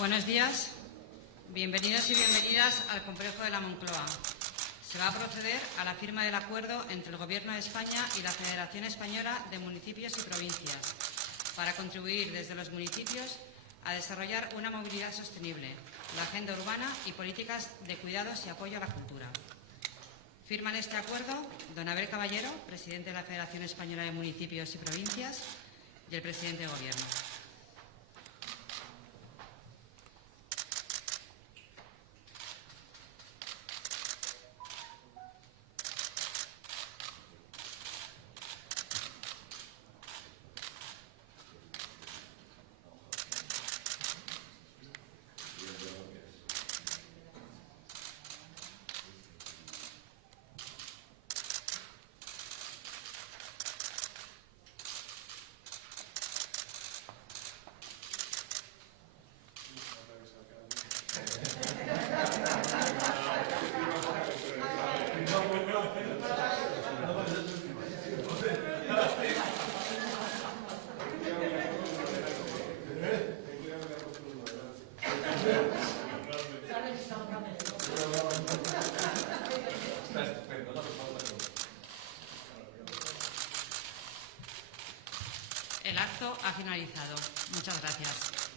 Buenos días, bienvenidos y bienvenidas al complejo de la Moncloa. Se va a proceder a la firma del acuerdo entre el Gobierno de España y la Federación Española de Municipios y Provincias para contribuir desde los municipios a desarrollar una movilidad sostenible, la agenda urbana y políticas de cuidados y apoyo a la cultura. Firman este acuerdo don Abel Caballero, presidente de la Federación Española de Municipios y Provincias, y el presidente del Gobierno. El acto ha finalizado. Muchas gracias.